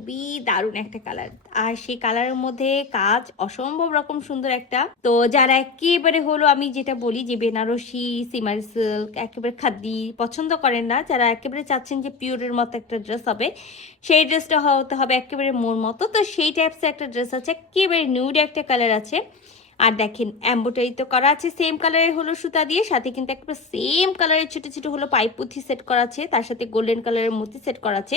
খুবই দারুণ একটা কালার, আর সেই কালারের মধ্যে কাজ অসম্ভব রকম সুন্দর একটা। তো যারা একেবারে হলো আমি যেটা বলি যে বেনারসি সিমারি সিল্ক একেবারে খাদ্দি পছন্দ করেন না, যারা একেবারে চাচ্ছেন যে পিওরের মতো একটা ড্রেস হবে, সেই ড্রেসটা হতে হবে একেবারে মোর মতো। তো সেই টাইপসের একটা ড্রেস আছে, একেবারে নিউড একটা কালার আছে। আর দেখেন এমব্রয়ডারি তো করা আছে সেম কালারের হলো সুতা দিয়ে, সাথে কিন্তু একটা সেম কালারের ছোট ছোট হলো পাইপ পুঁথি সেট করা আছে, তার সাথে গোল্ডেন কালারের মতি সেট করা আছে।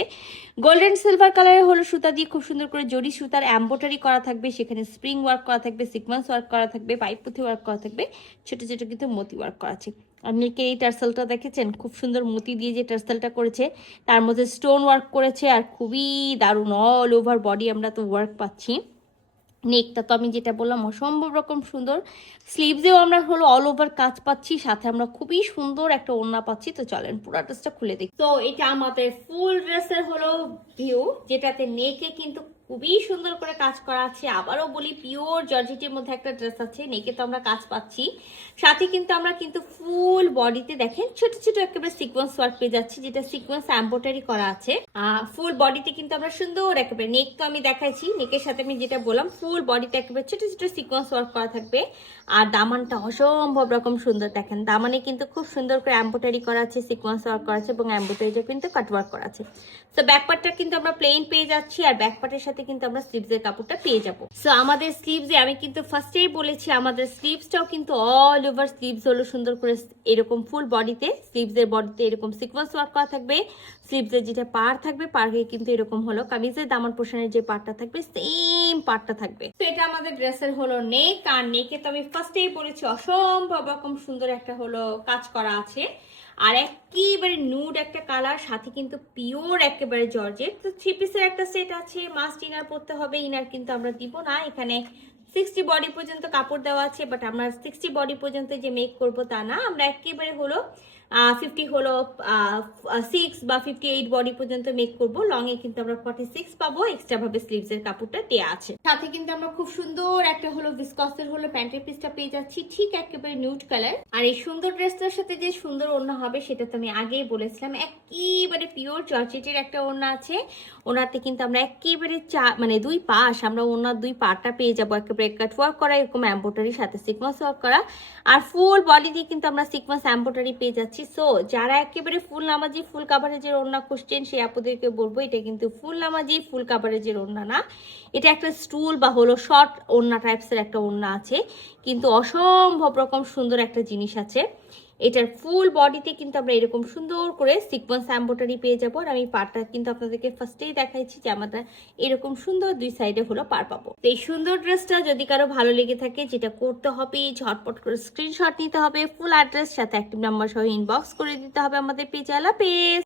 গোল্ডেন সিলভার কালারের হলো সুতা দিয়ে খুব সুন্দর করে জরি সুতার এমব্রয়ডারি করা থাকবে, সেখানে স্প্রিং ওয়ার্ক করা থাকবে, সিকোয়েন্স ওয়ার্ক করা থাকবে, পাইপ পুঁথি ওয়ার্ক করা থাকবে, ছোট ছোট কিন্তু মতি ওয়ার্ক করা আছে। আপনি কি এই টার্সেলটা দেখেছেন? খুব সুন্দর মতি দিয়ে যে টার্সেলটা করেছে, তার মধ্যে স্টোন ওয়ার্ক করেছে, আর খুবই দারুণ অল ওভার বডি আমরা তো ওয়ার্ক পাচ্ছি। নেকটা তো আমি যেটা বললাম অসম্ভব রকম সুন্দর, স্লিভসেও আমরা হলো অল ওভার কাজ পাচ্ছি, সাথে আমরা খুবই সুন্দর একটা ওড়না পাচ্ছি। তো চলেন পুরো ড্রেসটা খুলে দেখি। তো এটা আমাদের ফুল ড্রেসের হলো ভিউ, যেটাতে নেকে কিন্তু খুবই সুন্দর করে কাজ করা আছে। আবারও বলি পিওর জর্জেটের মধ্যে একটা ড্রেস আছে, নেকে তো আমরা কাজ পাচ্ছি, সাথে কিন্তু আমরা কিন্তু ফুল বডিতে দেখেন ছোট ছোট একেবারে সিকোয়েন্স ওয়ার্ক পেয়ে যাচ্ছি, যেটা সিকোয়েন্স এমব্রয়ডারি করা আছে। ফুল বডিতে কিন্তু আমরা সুন্দর একেবারে, নেক তো আমি দেখাইছি, নেকের সাথে আমি যেটা বললাম ফুল বডিতে একেবারে ছোট ছোট সিকোয়েন্স ওয়ার্ক করা থাকবে। আর দামানটা অসম্ভব রকম সুন্দর, দেখেন দামানে কিন্তু খুব সুন্দর করে এমব্রয়ডারি করা আছে, সিকোয়েন্স ওয়ার্ক করা আছে, এবং এমব্রয়ডারিটা কিন্তু কাট ওয়ার্ক করা আছে। তো ব্যাকপার্টটা কিন্তু আমরা প্লেন পেয়ে যাচ্ছি, আর ব্যাকপার্টের সাথে কিন্তু আমরা স্লিভসের কাপড়টা পেয়ে যাবো। সো আমাদের স্লিভসে আমি কিন্তু ফার্স্টেই বলেছি আমাদের স্লিভসটাও কিন্তু অল ওভার স্লিভস হলো সুন্দর করে এরকম ফুল বডিতে, স্লিভসের বডিতে এরকম সিকোয়েন্স ওয়ার্ক করা থাকবে। স্লিভসের যেটা পার থাকবে, পারে কিন্তু এরকম হলো কামিজের দামান পোর্শনের যে পার্টটা থাকবে সেম পার্টটা থাকবে। তো এটা আমাদের ড্রেসের হলো নেক, আর নেকে তো আমি ফার্স্টেই বলেছি অসম্ভব রকম সুন্দর একটা হলো কাজ করা আছে, আর একেবারে নুড একটা কালার, সাথে কিন্তু পিওর একেবারে জর্জেট। তো থ্রি পিসের একটা সেট আছে, মাস্ট ইনার পরতে হবে, ইনার কিন্তু আমরা দিব না। এখানে 60 বডি পর্যন্ত কাপড় দেওয়া আছে, বাট আমরা 60 বডি পর্যন্ত যে মেক করব তা না, আমরা একেবারে হলো 50 হলো 6 বা 58 বডি পর্যন্ত মেক করব। লং এ কিন্তু আমরা 46 পাবো, এক্সট্রা ভাবে স্লিভস এর কাপড়টা দেওয়া আছে। সাথে কিন্তু আমরা খুব সুন্দর একটা হলো ভিসকসের হলো প্যান্টের পিসটা পেয়ে যাচ্ছি, ঠিক একেবারে নিউড কালার। আর এই সুন্দর ড্রেসটার সাথে যে সুন্দর ওড়না হবে সেটা তো আমি আগেই বলেছিলাম, একেবারে পিওর জর্জেটের একটা ওড়না আছে। ওনাতে কিন্তু আমরা একেবারে মানে দুই পাশ আমরা ওনার দুই পাটা পেয়ে যাবো, একেবারে কাট ওয়ার্ক করা এরকম এমব্রয়ডারির সাথে সিকোয়েন্স ওয়ার্ক করা, আর ফুল বডি দিয়ে কিন্তু আমরা সিকোয়েন্স এমব্রয়ডারি পেয়ে যাচ্ছি। সো যারা একেবারে ফুল নামাজি ফুল কাভারেজের ওড়না খুঁজছেন সেই আপুদেরকে বলবো এটা কিন্তু ফুল নামাজি ফুল কাভারেজের ওড়না না, এটা একটা স্টুল বা হলো শর্ট ওড়না টাইপসের একটা ওড়না আছে, কিন্তু অসম্ভব রকম সুন্দর একটা জিনিস আছে। এটার ফুল বডিতে কিন্তু আমরা এরকম সুন্দর করে সিকোয়েন্স এমব্রয়ডারি পেয়ে যাবো, আর আমি পারটা কিন্তু আপনাদেরকে ফার্স্টেই দেখাইছি যে আমরা এরকম সুন্দর দুই সাইডে হলো পার পাবো। তো এই সুন্দর ড্রেসটা যদি কারো ভালো লেগে থাকে, যেটা করতে হবে ঝটপট করে স্ক্রিনশট নিতে হবে, ফুল অ্যাড্রেস সাথে অ্যাক্টিভ নাম্বার সহ ইনবক্স করে দিতে হবে আমাদের পেজে। আল্লাহ হাফেজ।